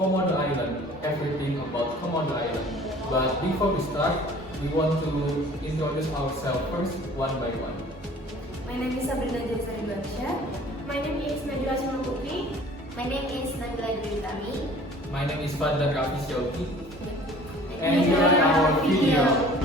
Komodo Island, everything about Komodo Island. But before we start, we want to introduce ourselves first, one by one. My name is Sabrina Jensari Barsha. My name is Najwa Putri. My name is Nabila Dritami. My name is Fadlan Rafi Syauki. Enjoy our video.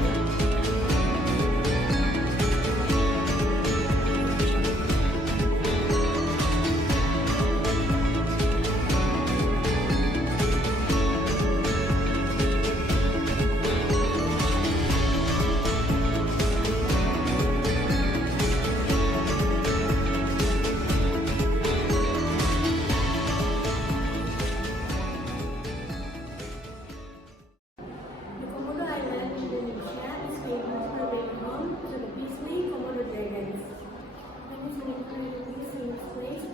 The Komodo Island, Indonesia is famous for being home to the beastly Komodo dragons. It is an incredibly scenic place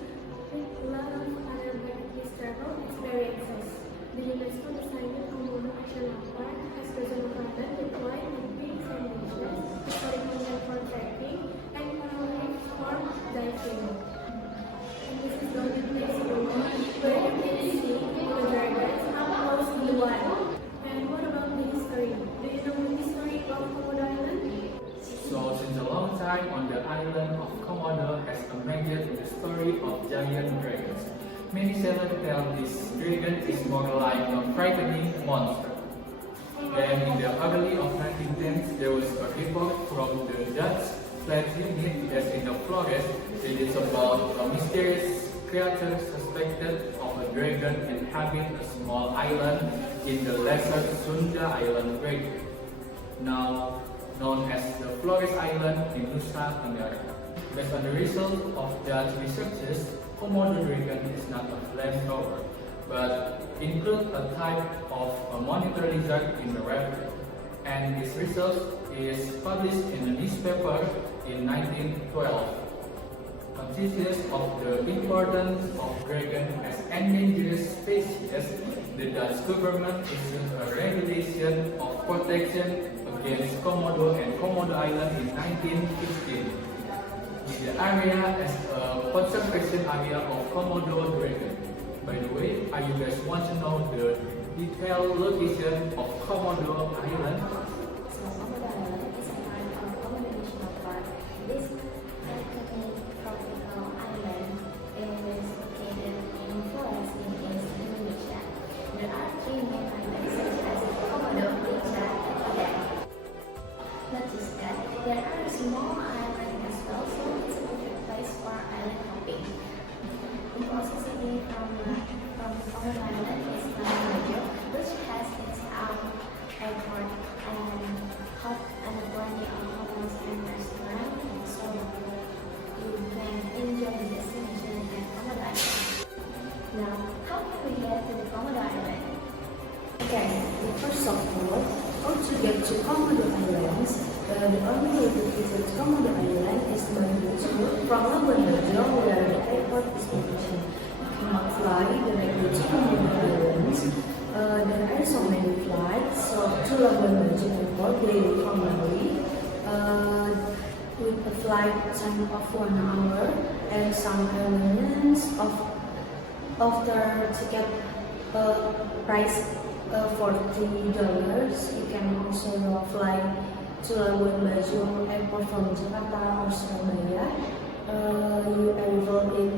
with a lot of other benefits travel experiences. The UNESCO designated Komodo National Park has preserved content deployed with big foundations, historic content for trekking, and panoramic for diving. And this is the only place in the world where you can see Komodo dragons up close in the wild. And what about the history? Do you know the history of Komodo Island? So, since a long time on the island of Komodo has emerged the story of giant dragons. Many sailors tell this dragon is more like a frightening monster. Then in the early of 1910s, there was a report from the Dutch flag unit that in the forest it is about a mysterious creature suspected of a dragon inhabiting a small island in the Lesser Sunda Island region, now known as the Flores Island in Nusa Tenggara. Based on the result of Dutch researchers, Komodo dragon is not a flamethrower, but includes a type of a monitor lizard in the river. And this result is published in a newspaper in 1912. Conscious of the importance of dragon as endangered species, the Dutch government issued a regulation of protection against Komodo and Komodo Island in 1915. The area as a conservation area of Komodo dragon. By the way, are you guys want to know the detailed location of Komodo Island? So, Komodo Island is a part of Komodo National Park. This iconic tropical island is located in Flores in East Indonesia. There are three main islands such as Komodo, Lincah, and Padang. Not just that, there are small islands as well, so it's a perfect place for island hopping. The closest city from Komodo Island is Labuan, which has its own airport and hot and plenty of hotels and restaurants, so you can enjoy the destination at Komodo Island. Now, how can we get to the Komodo Island? Okay, first of all, how to get to Komodo Islands? The only way to visit Komodo Island is by boat from Labuan Bajo, where the airport is located. You cannot fly directly to Komodo Islands. There are so many flights to Labuan Bajo Airport daily from Bali, with a flight time of 1 hour and some elements of the ticket price $40. You can also fly to Labuan Bajo Airport from Jakarta or Surabaya. You arrive in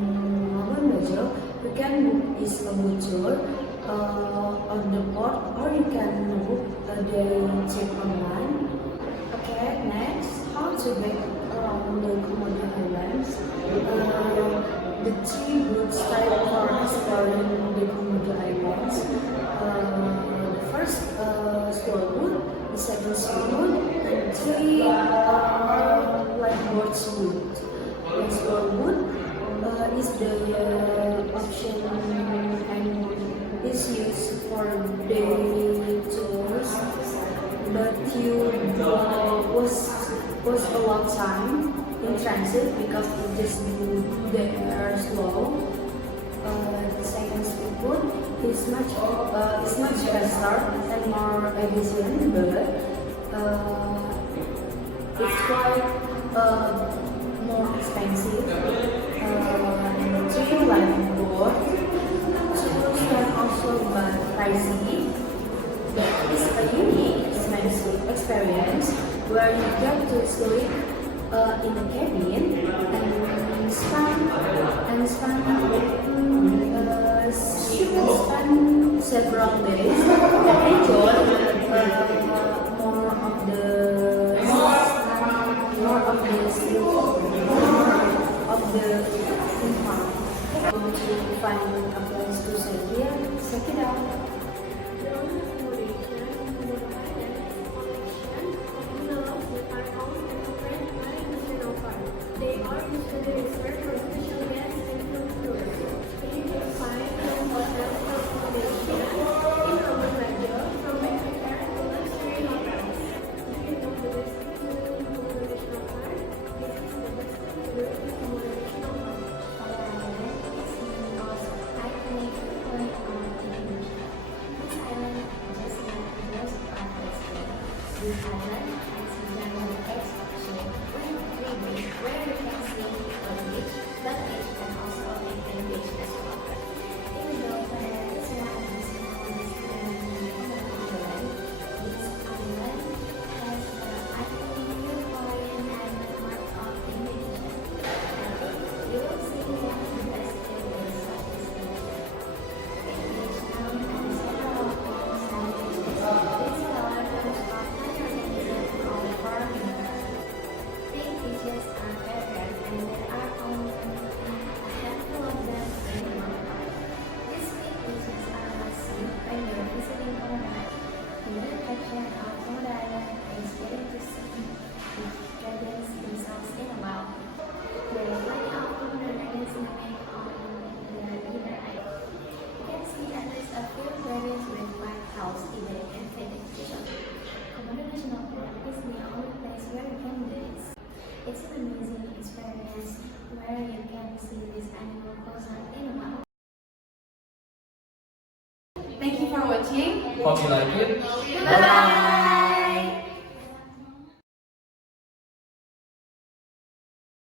Labuan Bajo, you can book this boat tour on the port, or you can book a day trip online. Okay, next, how to get around the Komodo Islands. The three routes type for exploring the Komodo Islands. The first small route, the second small route, and three lifeboat route. The small route is the option and is used for daily tours, but you was a lot time in transit because it just they are slow. The second speedboat is much faster and more efficient, but it's quite more expensive. Three lifeboat tours can also buy sea. That is a unique experience where you get to sleep in the cabin and spend several days and enjoy more of the theme park. Want to find a place to stay here? Check it out. The only accommodation in Komodo Island is a collection of bungalows that are owned and operated by the National Park. They are usually reserved for special guests and field tours. You can find home hotels or accommodation in Labuan Bajo, from backpacker to luxury hotels. If you know the best thing to do in Komodo National Park, this is the best thing to do in Komodo National Park. Komodo Island is the most iconic point on Indonesia. This island just like most others here. This island has a giant excursion with 3 days where you can see the beach, the beach, and also the beach as well. Even though Komodo is one of the smallest Komodo island, this island has the iconic Victorian island mark of Indonesia. You will see one of the best things in Southeast Asia. It is known as several sandwiches. These are those of organisms all over Indonesia. Big beaches are very rare and there are only a handful of them in the world. These big beaches are must-see when you're visiting Komodo Island. The main attraction of Komodo Island is getting to see the dragons themselves in a while. There are plenty of Komodo dragons living on the inner island. You can see at least a few dragons with white house even in vegetation. Komodo National Park is the only place where you can do this. It's an amazing experience where you can see this animal close up in a while. Thank you for watching. Hope you like it. Bye.